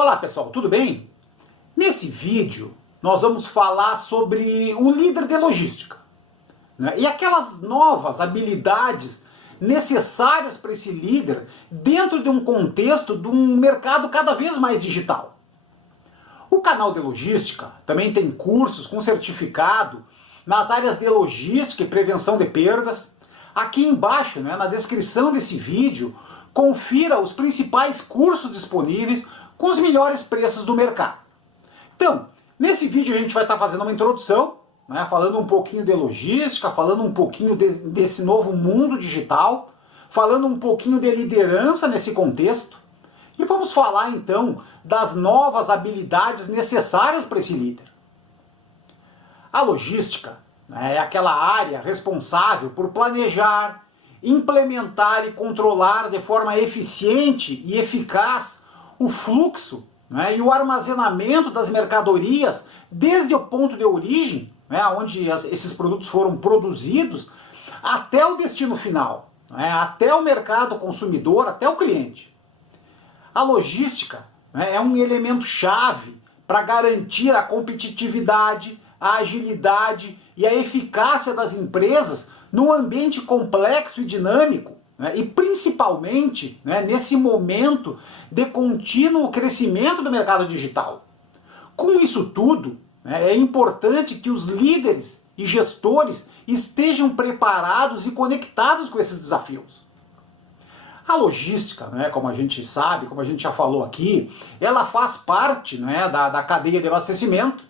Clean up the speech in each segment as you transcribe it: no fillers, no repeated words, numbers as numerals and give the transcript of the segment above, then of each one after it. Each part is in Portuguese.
Olá pessoal, tudo bem? Nesse vídeo nós vamos falar sobre o líder de logística, né? E aquelas novas habilidades necessárias para esse líder dentro de um contexto de um mercado cada vez mais digital. O canal de logística também tem cursos com certificado nas áreas de logística e prevenção de perdas. Aqui embaixo, né, na descrição desse vídeo, confira os principais cursos disponíveis com os melhores preços do mercado. Então, nesse vídeo a gente vai estar fazendo uma introdução, né, falando um pouquinho de logística, falando um pouquinho desse novo mundo digital, falando um pouquinho de liderança nesse contexto, e vamos falar então das novas habilidades necessárias para esse líder. A logística, né, é aquela área responsável por planejar, implementar e controlar de forma eficiente e eficaz o fluxo, né, e o armazenamento das mercadorias desde o ponto de origem, né, onde esses produtos foram produzidos, até o destino final, né, até o mercado consumidor, até o cliente. A logística, né, é um elemento chave para garantir a competitividade, a agilidade e a eficácia das empresas num ambiente complexo e dinâmico, né, e principalmente, né, nesse momento de contínuo crescimento do mercado digital. Com isso tudo, né, é importante que os líderes e gestores estejam preparados e conectados com esses desafios. A logística, né, como a gente sabe, como a gente já falou aqui, ela faz parte, né, da cadeia de abastecimento,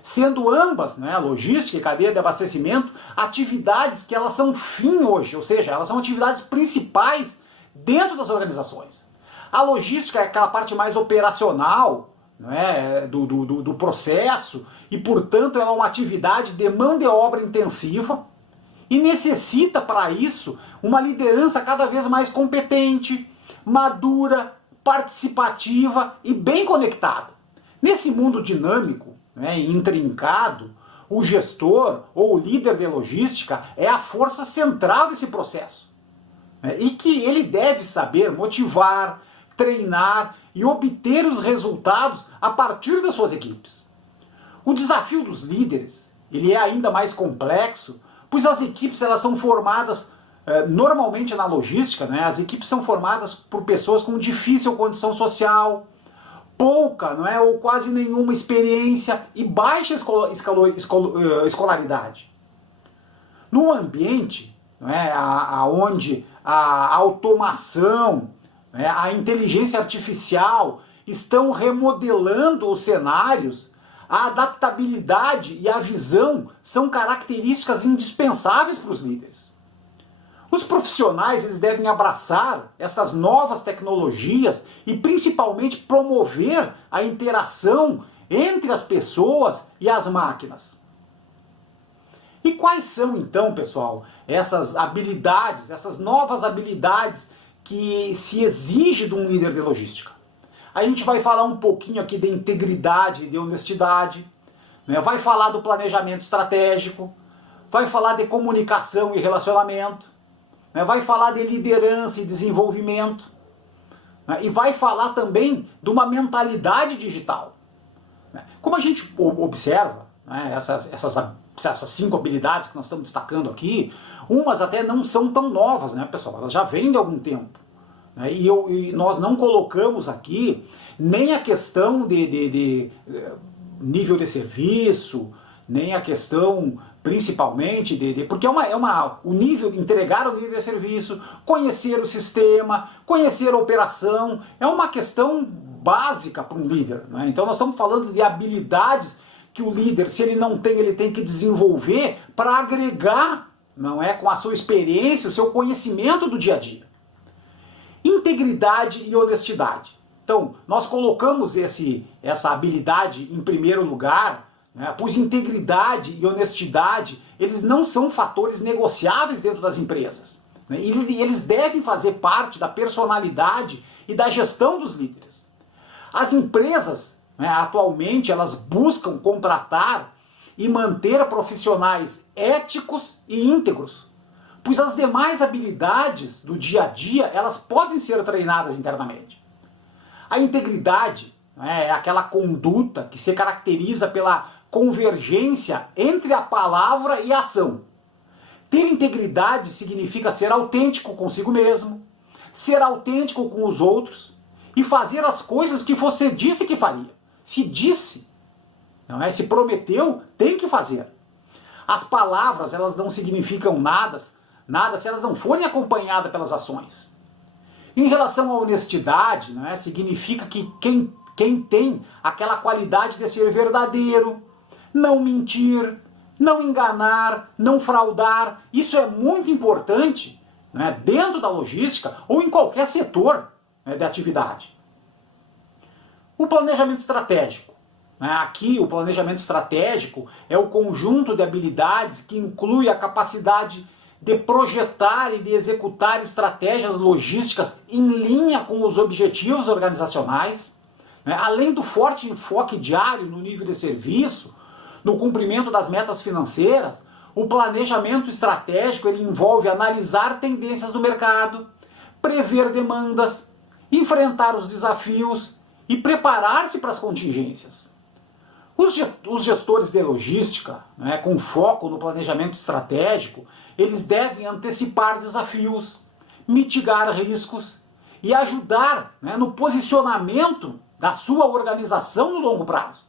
sendo ambas, né, logística e cadeia de abastecimento, atividades que elas são fim hoje, ou seja, elas são atividades principais dentro das organizações. A logística é aquela parte mais operacional, né, do processo, e portanto ela é uma atividade de mão de obra intensiva e necessita para isso uma liderança cada vez mais competente, madura, participativa e bem conectada. Nesse mundo dinâmico, né, intrincado, o gestor ou o líder de logística é a força central desse processo, né, e que ele deve saber motivar, treinar e obter os resultados a partir das suas equipes. O desafio dos líderes ele é ainda mais complexo, pois as equipes elas são formadas normalmente na logística, né, as equipes são formadas por pessoas com difícil condição social, pouca, não é, ou quase nenhuma experiência e baixa escolaridade. Num ambiente, não é, onde a automação, né, a inteligência artificial estão remodelando os cenários, a adaptabilidade e a visão são características indispensáveis para os líderes. Os profissionais eles devem abraçar essas novas tecnologias e principalmente promover a interação entre as pessoas e as máquinas. E quais são então, pessoal, essas habilidades, essas novas habilidades que se exige de um líder de logística? A gente vai falar um pouquinho aqui de integridade e de honestidade, né? Vai falar do planejamento estratégico, vai falar de comunicação e relacionamento, vai falar de liderança e desenvolvimento, né, e vai falar também de uma mentalidade digital. Como a gente observa, né, essas 5 habilidades que nós estamos destacando aqui, umas até não são tão novas, né, pessoal? Elas já vêm de algum tempo. Né, e nós não colocamos aqui nem a questão de nível de serviço, nem a questão principalmente porque o nível, entregar o nível de serviço, conhecer o sistema, conhecer a operação, é uma questão básica para um líder, né? Então nós estamos falando de habilidades que o líder, se ele não tem, ele tem que desenvolver para agregar, não é, com a sua experiência, o seu conhecimento do dia a dia. Integridade e honestidade. Então, nós colocamos essa habilidade em primeiro lugar, pois integridade e honestidade, eles não são fatores negociáveis dentro das empresas. Né? Eles devem fazer parte da personalidade e da gestão dos líderes. As empresas, né, atualmente, elas buscam contratar e manter profissionais éticos e íntegros, pois as demais habilidades do dia a dia, elas podem ser treinadas internamente. A integridade né, é aquela conduta que se caracteriza pela convergência entre a palavra e a ação. Ter integridade significa ser autêntico consigo mesmo, ser autêntico com os outros e fazer as coisas que você disse que faria. Se disse, não é? Se prometeu, tem que fazer. As palavras, elas não significam nada se elas não forem acompanhadas pelas ações. Em relação à honestidade, não é? Significa que quem tem aquela qualidade de ser verdadeiro, não mentir, não enganar, não fraudar, isso é muito importante, né, dentro da logística ou em qualquer setor, né, de atividade. O planejamento estratégico. Né, aqui o planejamento estratégico é o conjunto de habilidades que inclui a capacidade de projetar e de executar estratégias logísticas em linha com os objetivos organizacionais, né, além do forte enfoque diário no nível de serviço, no cumprimento das metas financeiras. O planejamento estratégico ele envolve analisar tendências do mercado, prever demandas, enfrentar os desafios e preparar-se para as contingências. Os gestores de logística, né, com foco no planejamento estratégico, eles devem antecipar desafios, mitigar riscos e ajudar, né, no posicionamento da sua organização no longo prazo.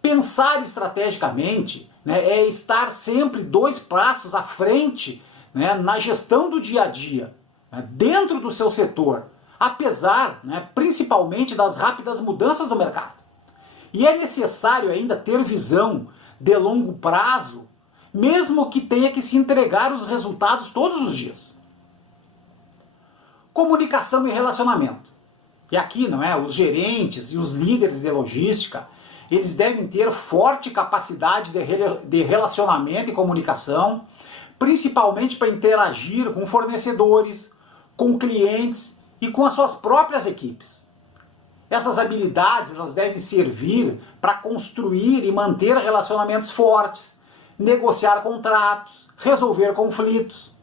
Pensar estrategicamente, né, é estar sempre 2 passos à frente, né, na gestão do dia a dia, né, dentro do seu setor, apesar, né, principalmente das rápidas mudanças do mercado. E é necessário ainda ter visão de longo prazo, mesmo que tenha que se entregar os resultados todos os dias. Comunicação e relacionamento. E aqui, não é, os gerentes e os líderes de logística, eles devem ter forte capacidade de relacionamento e comunicação, principalmente para interagir com fornecedores, com clientes e com as suas próprias equipes. Essas habilidades elas devem servir para construir e manter relacionamentos fortes, negociar contratos, resolver conflitos.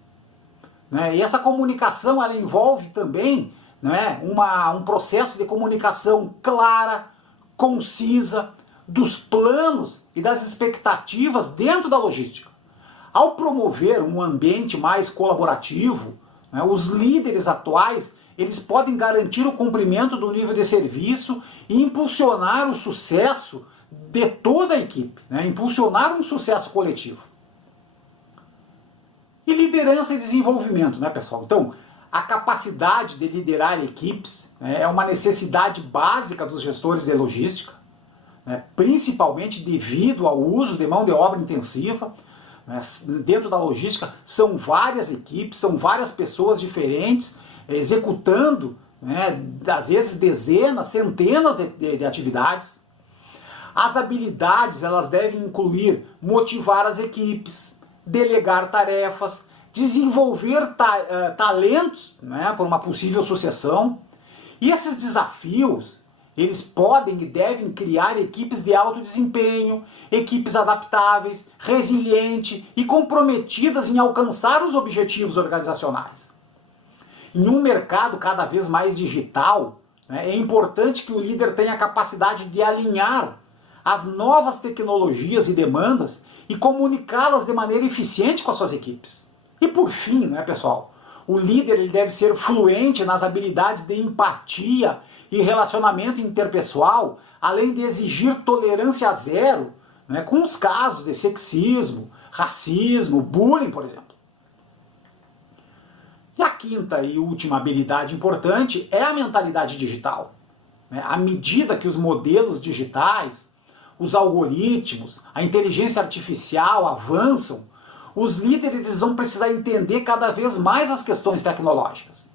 Né? E essa comunicação ela envolve também, né, um processo de comunicação clara, concisa, dos planos e das expectativas dentro da logística. Ao promover um ambiente mais colaborativo, né, os líderes atuais eles podem garantir o cumprimento do nível de serviço e impulsionar o sucesso de toda a equipe, né, impulsionar um sucesso coletivo. E liderança e desenvolvimento, né, pessoal? Então, a capacidade de liderar equipes, né, é uma necessidade básica dos gestores de logística, né, principalmente devido ao uso de mão de obra intensiva. Né, dentro da logística são várias equipes, são várias pessoas diferentes, executando, né, às vezes dezenas, centenas de atividades. As habilidades elas devem incluir motivar as equipes, delegar tarefas, desenvolver talentos, né, para uma possível sucessão. E esses desafios, eles podem e devem criar equipes de alto desempenho, equipes adaptáveis, resilientes e comprometidas em alcançar os objetivos organizacionais. Em um mercado cada vez mais digital, né, é importante que o líder tenha a capacidade de alinhar as novas tecnologias e demandas e comunicá-las de maneira eficiente com as suas equipes. E por fim, né, pessoal, o líder ele deve ser fluente nas habilidades de empatia e relacionamento interpessoal, além de exigir tolerância zero, né, com os casos de sexismo, racismo, bullying, por exemplo. E a quinta e última habilidade importante é a mentalidade digital. À medida que os modelos digitais, os algoritmos, a inteligência artificial avançam, os líderes vão precisar entender cada vez mais as questões tecnológicas.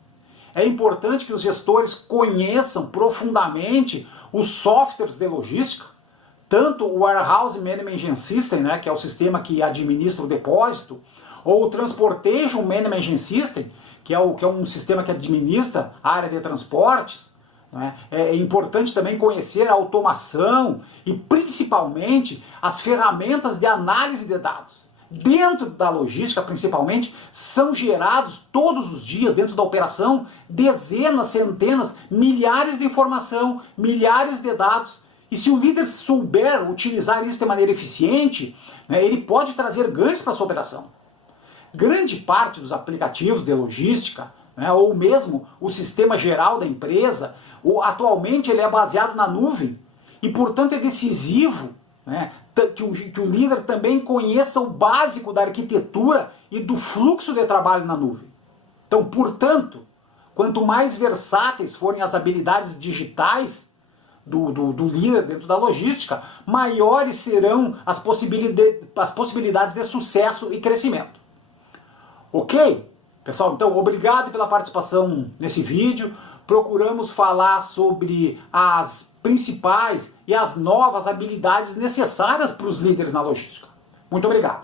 É importante que os gestores conheçam profundamente os softwares de logística, tanto o Warehouse Management System, né, que é o sistema que administra o depósito, ou o Transportation Management System, que é um sistema que administra a área de transportes. Né? É importante também conhecer a automação e principalmente as ferramentas de análise de dados, Dentro da logística, principalmente, são gerados todos os dias, dentro da operação, dezenas, centenas, milhares de informação, milhares de dados. E se o líder souber utilizar isso de maneira eficiente, né, ele pode trazer ganhos para a sua operação. Grande parte dos aplicativos de logística, né, ou mesmo o sistema geral da empresa, atualmente ele é baseado na nuvem e, portanto, é decisivo, né, que o líder também conheça o básico da arquitetura e do fluxo de trabalho na nuvem. Então, portanto, quanto mais versáteis forem as habilidades digitais do líder dentro da logística, maiores serão as possibilidades de sucesso e crescimento. Ok? Pessoal, então, obrigado pela participação nesse vídeo. Procuramos falar sobre as principais e as novas habilidades necessárias para os líderes na logística. Muito obrigado.